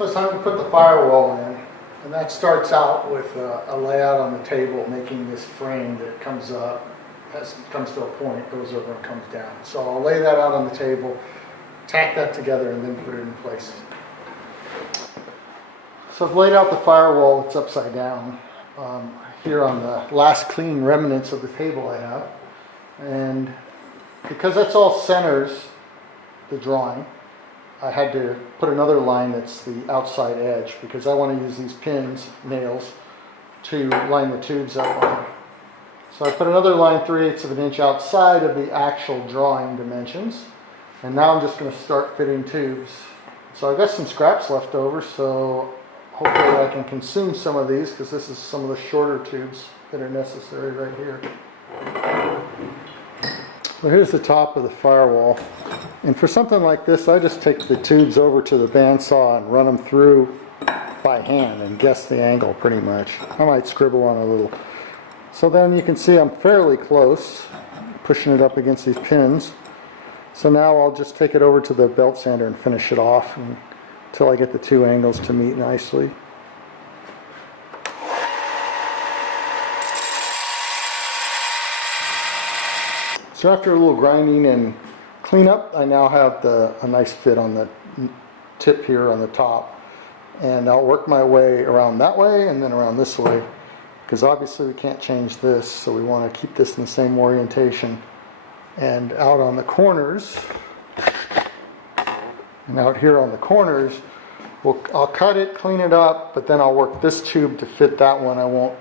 So it's time to put the firewall in, and that starts out with a layout on the table, making this frame that comes up, comes to a point, goes over and comes down. So I'll lay that out on the table, tack that together, and then put it in place. So I've laid out the firewall. It's upside down here on the last clean remnants of the table I have. And because that's all centers the drawing, I had to put another line that's the outside edge because I want to use these pins, nails, to line the tubes up on. So I put another line 3/8 of an inch outside of the actual drawing dimensions. And now I'm just going to start fitting tubes. So I've got some scraps left over, so hopefully I can consume some of these because this is some of the shorter tubes that are necessary right here. Well, here's the top of the firewall. And for something like this, I just take the tubes over to the bandsaw and run them through by hand and guess the angle pretty much. I might scribble on a little. So then you can see I'm fairly close, pushing it up against these pins. So now I'll just take it over to the belt sander and finish it off until I get the two angles to meet nicely. So after a little grinding and cleanup, I now have a nice fit on the tip here on the top. And I'll work my way around that way and then around this way, because obviously we can't change this, so we want to keep this in the same orientation. And out on the corners, and out here on the corners, I'll cut it, clean it up, but then I'll work this tube to fit that one. I won't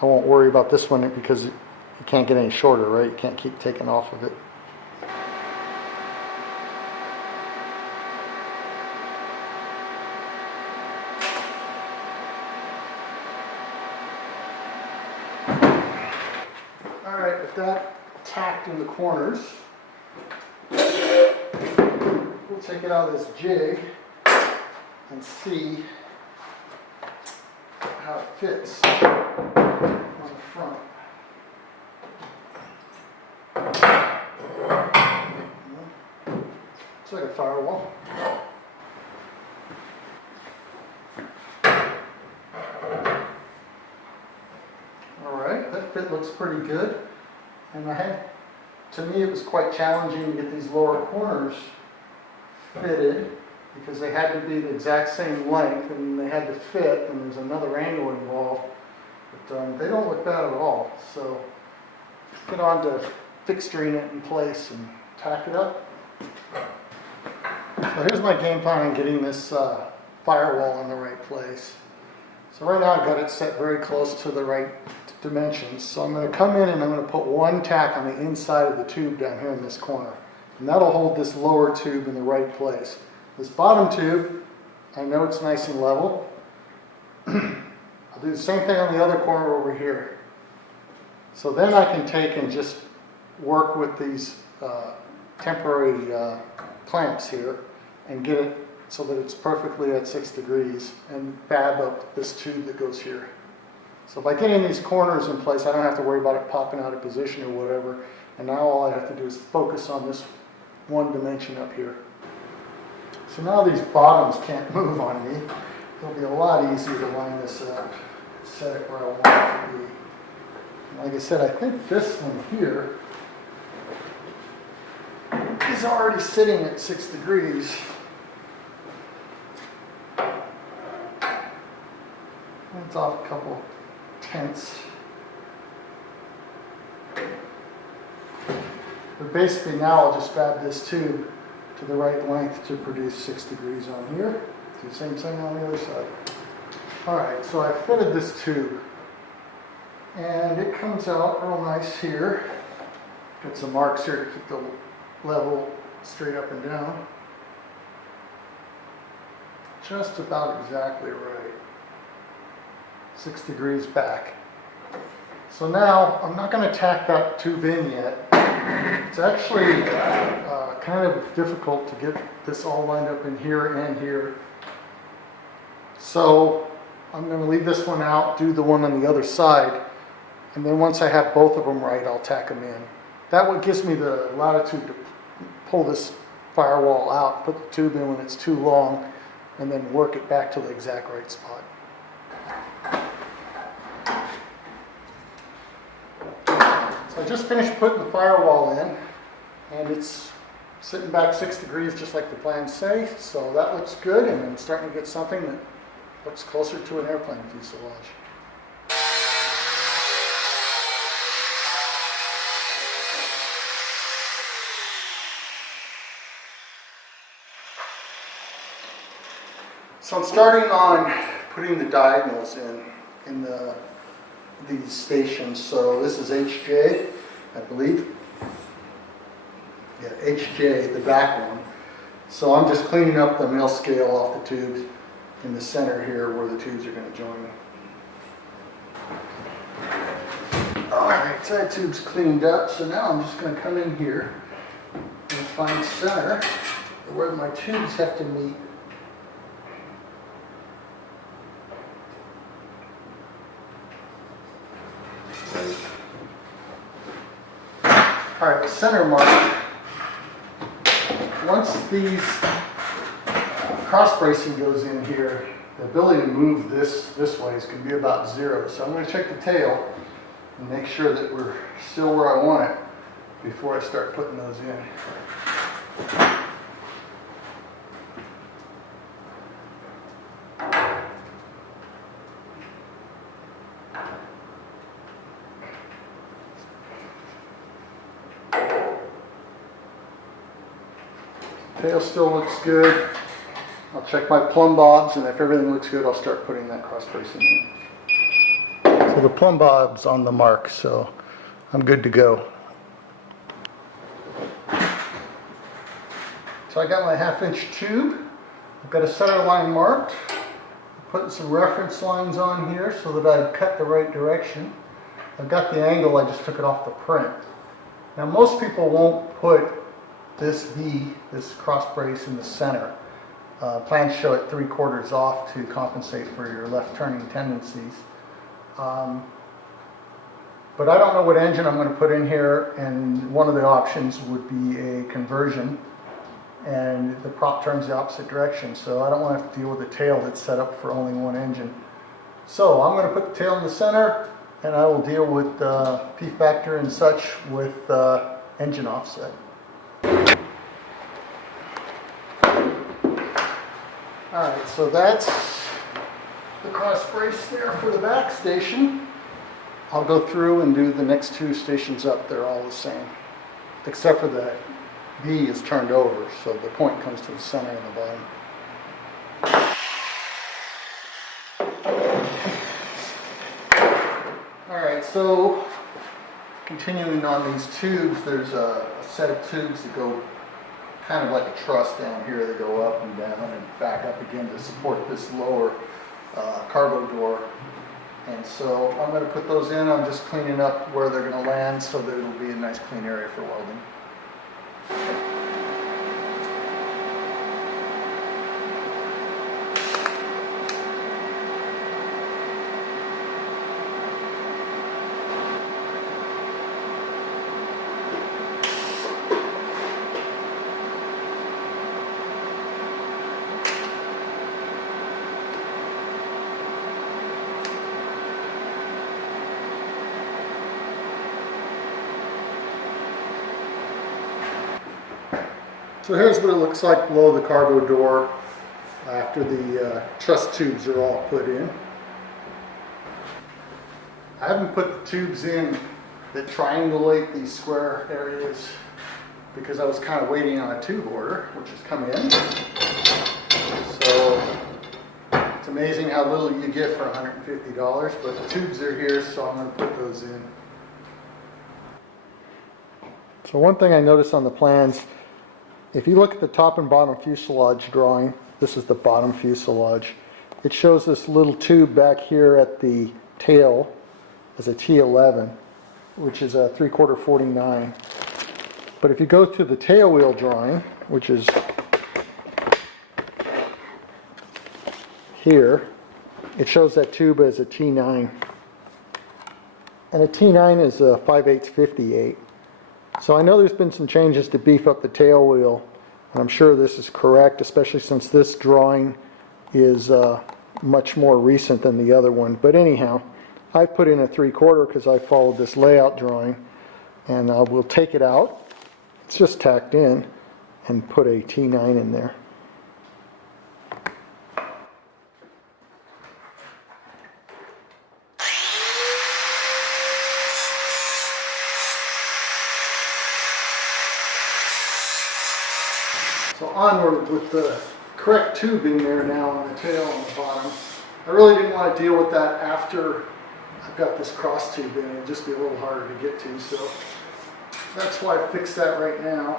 worry about this one because you can't get any shorter, right? You can't keep taking off of it. All right, with that tacked in the corners, we'll take it out of this jig and see how it fits on the front. It's like a firewall. Alright, that fit looks pretty good. And to me it was quite challenging to get these lower corners fitted because they had to be the exact same length and they had to fit, and there's another angle involved. But they don't look bad at all. So let's get on to fixturing it in place and tack it up. So here's my game plan on getting this firewall in the right place. So right now I've got it set very close to the right dimensions. So I'm going to come in and I'm going to put one tack on the inside of the tube down here in this corner. And that'll hold this lower tube in the right place. This bottom tube, I know it's nice and level. I'll do the same thing on the other corner over here. So then I can take and just work with these temporary clamps here and get it so that it's perfectly at 6 degrees and fab up this tube that goes here. So by getting these corners in place, I don't have to worry about it popping out of position or whatever. And now all I have to do is focus on this one dimension up here. So now these bottoms can't move on me. It'll be a lot easier to line this up, set it where I want it to be. And like I said, I think this one here is already sitting at 6 degrees. It's off a couple tenths. But basically now I'll just fab this tube to the right length to produce 6 degrees on here. Do the same thing on the other side. Alright, so I fitted this tube. And it comes out real nice here. Got some marks here to keep the level straight up and down. Just about exactly right. 6 degrees back. So now I'm not going to tack that tube in yet. It's actually kind of difficult to get this all lined up in here and here. So I'm going to leave this one out, do the one on the other side, and then once I have both of them right, I'll tack them in. That one gives me the latitude to pull this firewall out, put the tube in when it's too long, and then work it back to the exact right spot. So I just finished putting the firewall in, and it's sitting back 6 degrees just like the plans say, so that looks good, and I'm starting to get something that looks closer to an airplane fuselage. So I'm starting on putting the diagonals in these stations. So this is HJ, I believe. Yeah, HJ, the back one. So I'm just cleaning up the mill scale off the tubes in the center here where the tubes are going to join. Alright, so that tube's cleaned up. So now I'm just going to come in here and find center where my tubes have to meet. Alright, the center mark. Once these cross bracing goes in here, the ability to move this way is going to be about 0. So I'm going to check the tail and make sure that we're still where I want it before I start putting those in. Tail still looks good. I'll check my plumb bobs, and if everything looks good, I'll start putting that cross bracing in. So the plumb bob's on the mark, so I'm good to go. So I got my 1/2-inch tube. I've got a center line marked. I'm putting some reference lines on here so that I cut the right direction. I've got the angle, I just took it off the print. Now most people won't put this V, this cross brace in the center. Plans show it 3/4 off to compensate for your left turning tendencies. But I don't know what engine I'm going to put in here, and one of the options would be a conversion, and the prop turns the opposite direction, so I don't want to have to deal with a tail that's set up for only one engine. So I'm going to put the tail in the center, and I will deal with P factor and such with engine offset. Alright, so that's the cross brace there for the back station. I'll go through and do the next 2 stations up. They're all the same, except for the V is turned over, so the point comes to the center and the bottom. Alright, so continuing on these tubes, there's a set of tubes that go kind of like a truss down here. They go up and down and back up again to support this lower cargo door. And so I'm going to put those in. I'm just cleaning up where they're going to land so that it'll be a nice clean area for welding. So here's what it looks like below the cargo door after the truss tubes are all put in. I haven't put the tubes in that triangulate these square areas because I was kind of waiting on a tube order, which has come in. So it's amazing how little you get for $150, but the tubes are here, so I'm going to put those in. So one thing I noticed on the plans, if you look at the top and bottom fuselage drawing, this is the bottom fuselage, it shows this little tube back here at the tail as a T11, which is a 3/4 49. But if you go to the tail wheel drawing, which is here, it shows that tube as a T9. And a T9 is a 5/8 58. So I know there's been some changes to beef up the tail wheel, and I'm sure this is correct, especially since this drawing is much more recent than the other one. But anyhow, I put in a 3/4 because I followed this layout drawing, and we'll take it out. It's just tacked in, and put a T9 in there. So onward with the correct tubing there now on the tail and the bottom. I really didn't want to deal with that after I've got this cross tube in. It'd just be a little harder to get to, so that's why I fixed that right now.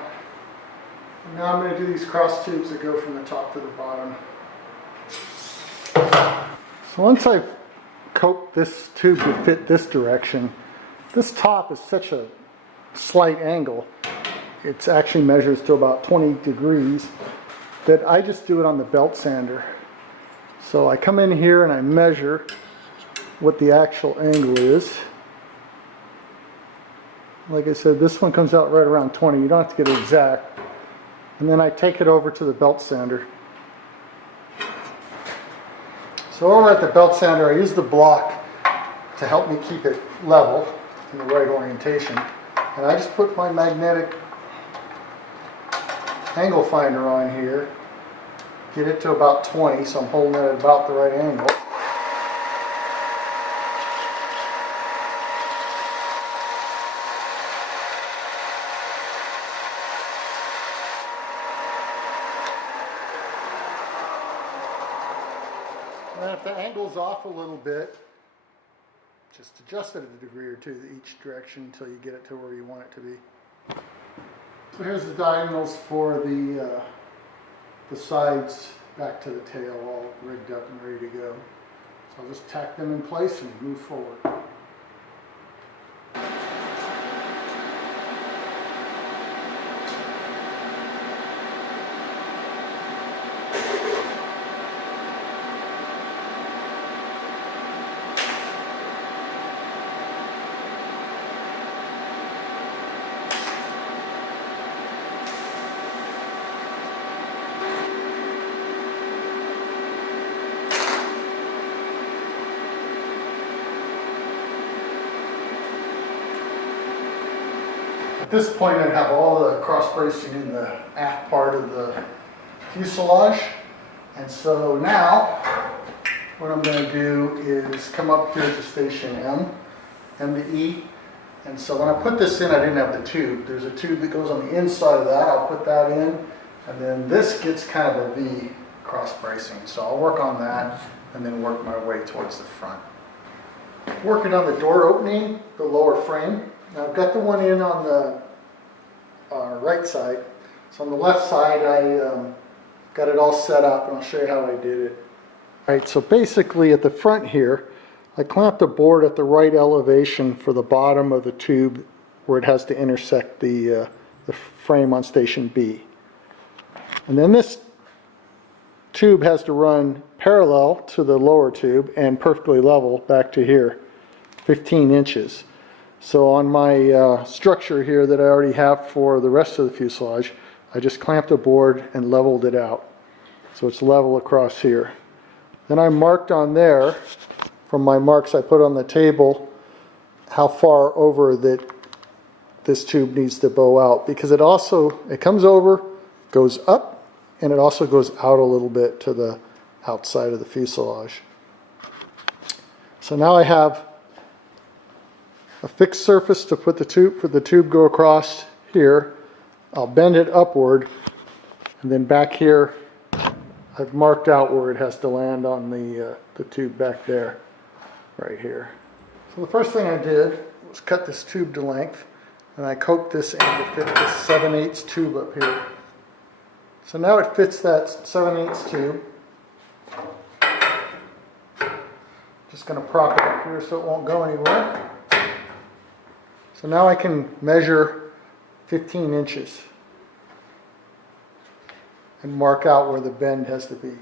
And now I'm going to do these cross tubes that go from the top to the bottom. So once I've coped this tube to fit this direction, this top is such a slight angle. It actually measures to about 20 degrees that I just do it on the belt sander. So I come in here and I measure what the actual angle is. Like I said, this one comes out right around 20. You don't have to get it exact. And then I take it over to the belt sander. So over at the belt sander, I use the block to help me keep it level in the right orientation. And I just put my magnetic angle finder on here, get it to about 20, so I'm holding it at about the right angle. And then if the angle's off a little bit, just adjust it a degree or two each direction until you get it to where you want it to be. So here's the diagonals for the sides back to the tail, all rigged up and ready to go. So I'll just tack them in place and move forward. At this point, I have all the cross bracing in the aft part of the fuselage. And so now, what I'm going to do is come up here to station M to E. And so when I put this in, I didn't have the tube. There's a tube that goes on the inside of that. I'll put that in. And then this gets kind of a V cross bracing. So I'll work on that and then work my way towards the front. Working on the door opening, the lower frame. Now I've got the one in on the right side. So on the left side, I got it all set up, and I'll show you how I did it. All right, so basically at the front here, I clamped the board at the right elevation for the bottom of the tube where it has to intersect the frame on station B. And then this tube has to run parallel to the lower tube and perfectly level back to here, 15 inches. So on my structure here that I already have for the rest of the fuselage, I just clamped the board and leveled it out. So it's level across here. Then I marked on there, from my marks I put on the table, how far over that this tube needs to bow out, because it comes over, goes up, and it also goes out a little bit to the outside of the fuselage. So now I have a fixed surface to put the tube go across here. I'll bend it upward, and then back here I've marked out where it has to land on the tube back there, right here. So the first thing I did was cut this tube to length, and I coped this end to fit this 7/8 tube up here. So now it fits that 7/8 tube. Just going to prop it up here so it won't go anywhere. So now I can measure 15 inches and mark out where the bend has to be.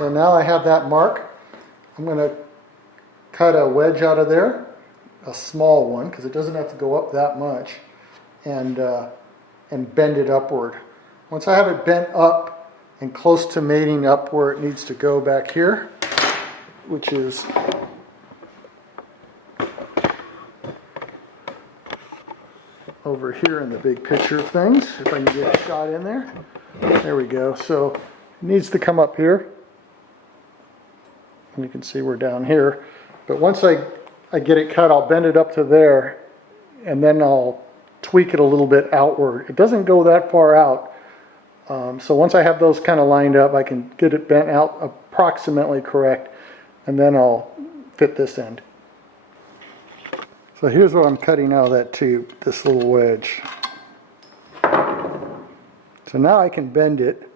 So now I have that mark. I'm going to cut a wedge out of there, a small one, because it doesn't have to go up that much, and bend it upward. Once I have it bent up and close to mating up where it needs to go back here, which is over here in the big picture of things, if I can get a shot in there. There we go. So it needs to come up here. And you can see we're down here. But once I get it cut, I'll bend it up to there, and then I'll tweak it a little bit outward. It doesn't go that far out. So once I have those kind of lined up, I can get it bent out approximately correct, and then I'll fit this end. So here's what I'm cutting out of that tube, this little wedge. So now I can bend it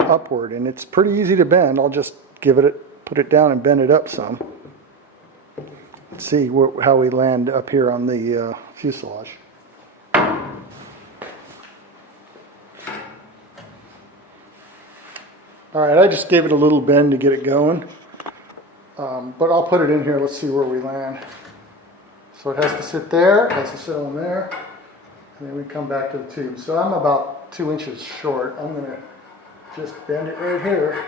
upward, and it's pretty easy to bend. I'll just put it down and bend it up some. Let's see how we land up here on the fuselage. Alright, I just gave it a little bend to get it going. But I'll put it in here, let's see where we land. So it has to sit there, it has to sit on there, and then we come back to the tube. So I'm about 2 inches short. I'm going to just bend it right here.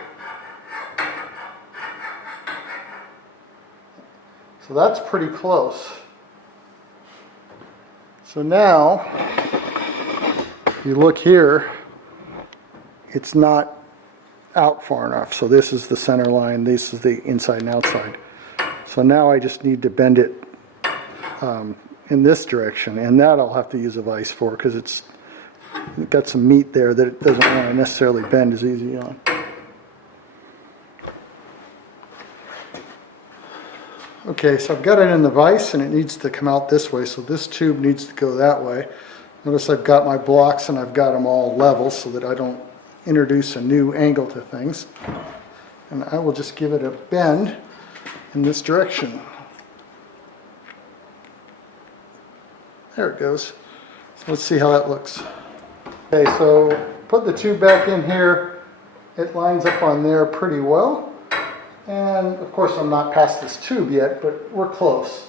So that's pretty close. So now, if you look here, it's not out far enough. So this is the center line, this is the inside and outside. So now I just need to bend it in this direction, and that I'll have to use a vise for, because it's got some meat there that it doesn't want to necessarily bend as easy on. Okay, so I've got it in the vise, and it needs to come out this way, so this tube needs to go that way. Notice I've got my blocks and I've got them all level so that I don't introduce a new angle to things. And I will just give it a bend in this direction. There it goes. So let's see how that looks. Okay, so put the tube back in here. It lines up on there pretty well. And of course I'm not past this tube yet, but we're close.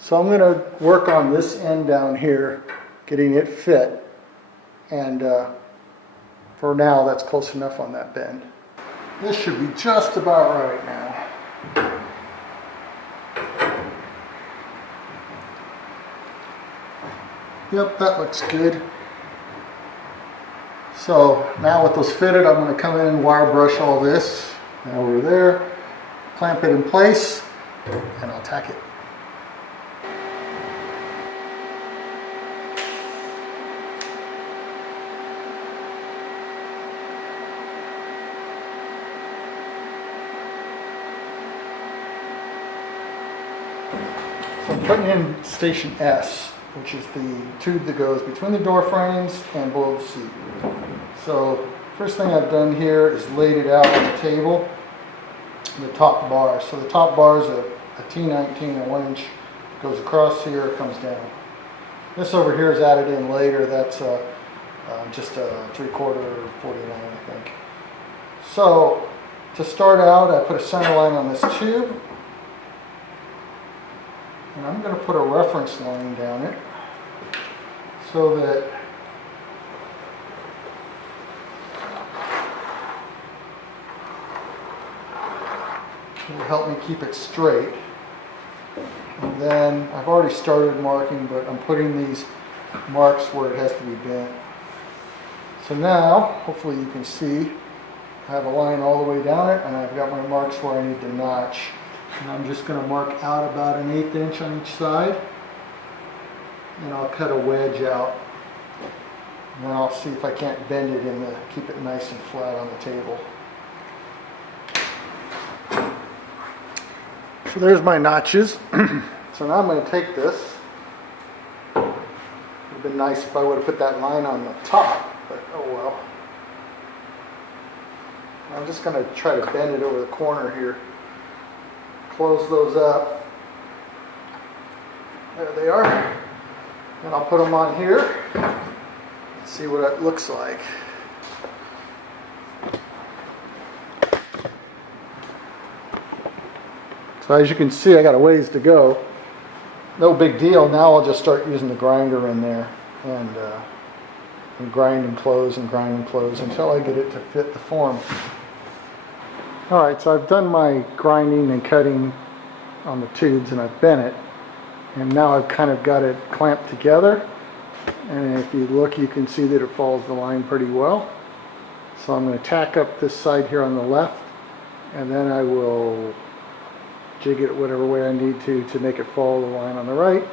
So I'm going to work on this end down here, getting it fit. And for now, that's close enough on that bend. This should be just about right now. Yep, that looks good. So now with those fitted, I'm going to come in and wire brush all this over there, clamp it in place, and I'll tack it. So I'm putting in station S, which is the tube that goes between the door frames and below the seat. So first thing I've done here is laid it out on the table, the top bar. So the top bar is a T19, a 1 inch, goes across here, comes down. This over here is added in later, that's just a 3/4 49, I think. So to start out, I put a center line on this tube. And I'm going to put a reference line down it so that it will help me keep it straight. And then I've already started marking, but I'm putting these marks where it has to be bent. So now, hopefully you can see, I have a line all the way down it, and I've got my marks where I need to notch. And I'm just going to mark out about an 1/8 inch on each side, and I'll cut a wedge out, and then I'll see if I can't bend it in to keep it nice and flat on the table. So there's my notches. So now I'm going to take this. It would have been nice if I would have put that line on the top, but oh well. I'm just going to try to bend it over the corner here. Close those up. There they are. And I'll put them on here. Let's see what it looks like. So as you can see, I got a ways to go. No big deal. Now I'll just start using the grinder in there and grind and close and grind and close until I get it to fit the form. Alright, so I've done my grinding and cutting on the tubes and I've bent it. And now I've kind of got it clamped together. And if you look, you can see that it follows the line pretty well. So I'm going to tack up this side here on the left, and then I will jig it whatever way I need to make it follow the line on the right,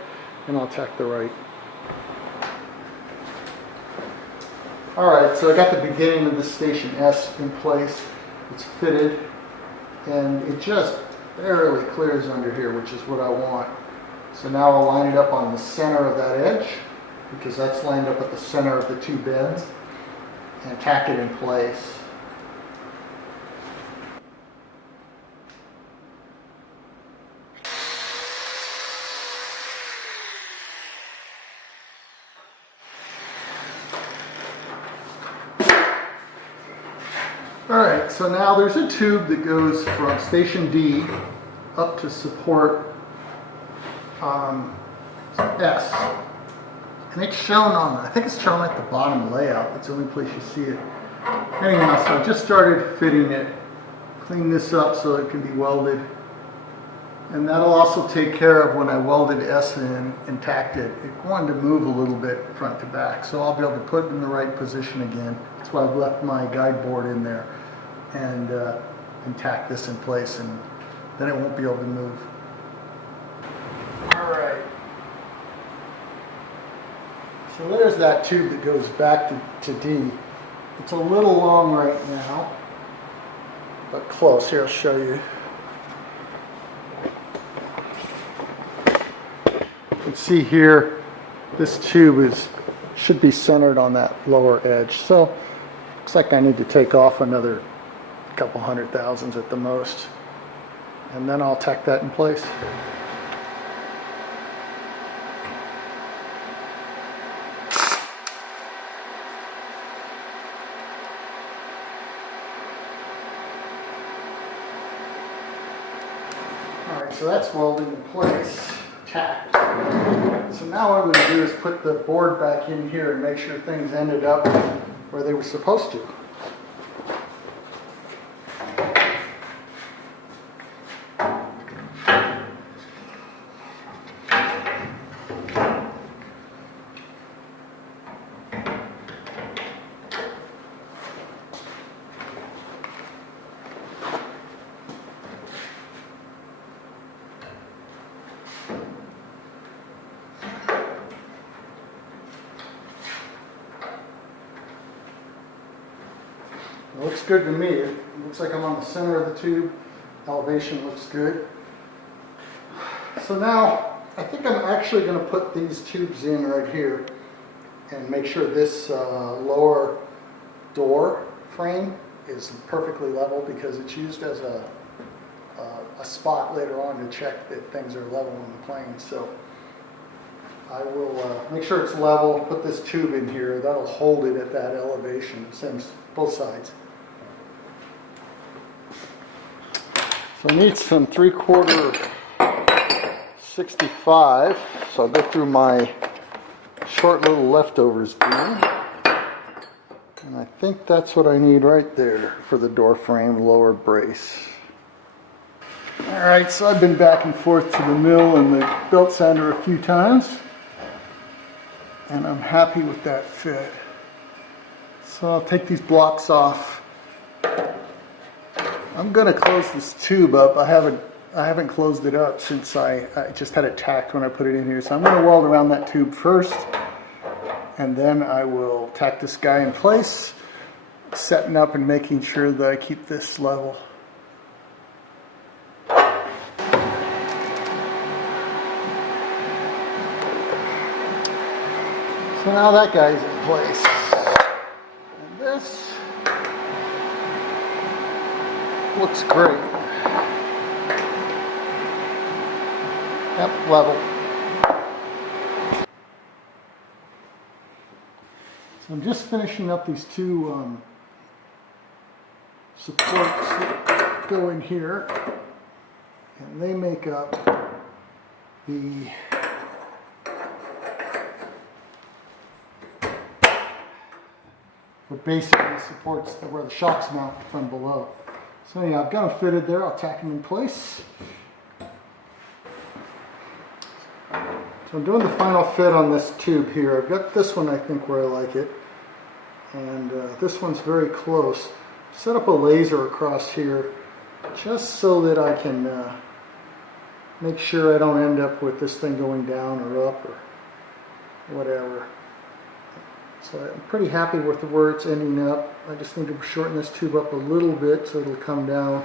and I'll tack the right. Alright, so I got the beginning of the station S in place. It's fitted, and it just barely clears under here, which is what I want. So now I'll line it up on the center of that edge, because that's lined up at the center of the two bends, and tack it in place. Alright, so now there's a tube that goes from station D up to support S. And it's shown on, I think it's shown at the bottom layout. It's the only place you see it. Anyhow, so I just started fitting it. Clean this up so it can be welded. And that'll also take care of when I welded S in and tacked it. It wanted to move a little bit front to back. So I'll be able to put it in the right position again. That's why I've left my guide board in there and tack this in place, and then it won't be able to move. All right. So there's that tube that goes back to D. It's a little long right now, but close. Here, I'll show you. You can see here, this tube should be centered on that lower edge. So, looks like I need to take off another couple hundred thousandths at the most. And then I'll tack that in place. Alright, so that's welded in place, tacked. So now what I'm going to do is put the board back in here and make sure things ended up where they were supposed to. It looks good to me. It looks like I'm on the center of the tube. Elevation looks good. So now, I think I'm actually going to put these tubes in right here and make sure this lower door frame is perfectly level, because it's used as a spot later on to check that things are level in the plane. So I will make sure it's level, put this tube in here. That'll hold it at that elevation, same both sides. So I need some 3/4 65, so I'll go through my short little leftovers bin. And I think that's what I need right there for the door frame lower brace. Alright, so I've been back and forth to the mill and the belt sander a few times, and I'm happy with that fit. So I'll take these blocks off. I'm going to close this tube up. I haven't closed it up since I just had it tacked when I put it in here. So I'm going to weld around that tube first, and then I will tack this guy in place, setting up and making sure that I keep this level. So now that guy's in place. And this looks great. Yep, level. So I'm just finishing up these two supports that go in here. And they make up the what basically supports where the shocks mount from below. So yeah, I've got them fitted there. I'll tack them in place. So I'm doing the final fit on this tube here. I've got this one, I think, where I like it. And this one's very close. Set up a laser across here just so that I can make sure I don't end up with this thing going down or up or whatever. So I'm pretty happy with where it's ending up. I just need to shorten this tube up a little bit so it'll come down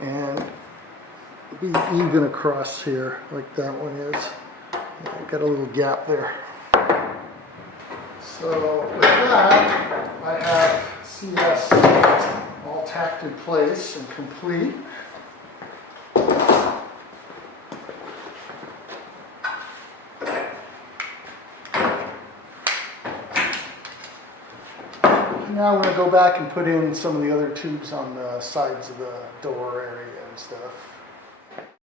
and be even across here like that one is. I've got a little gap there. So with that, I have CS all tacked in place and complete. Now I'm going to go back and put in some of the other tubes on the sides of the door area and stuff.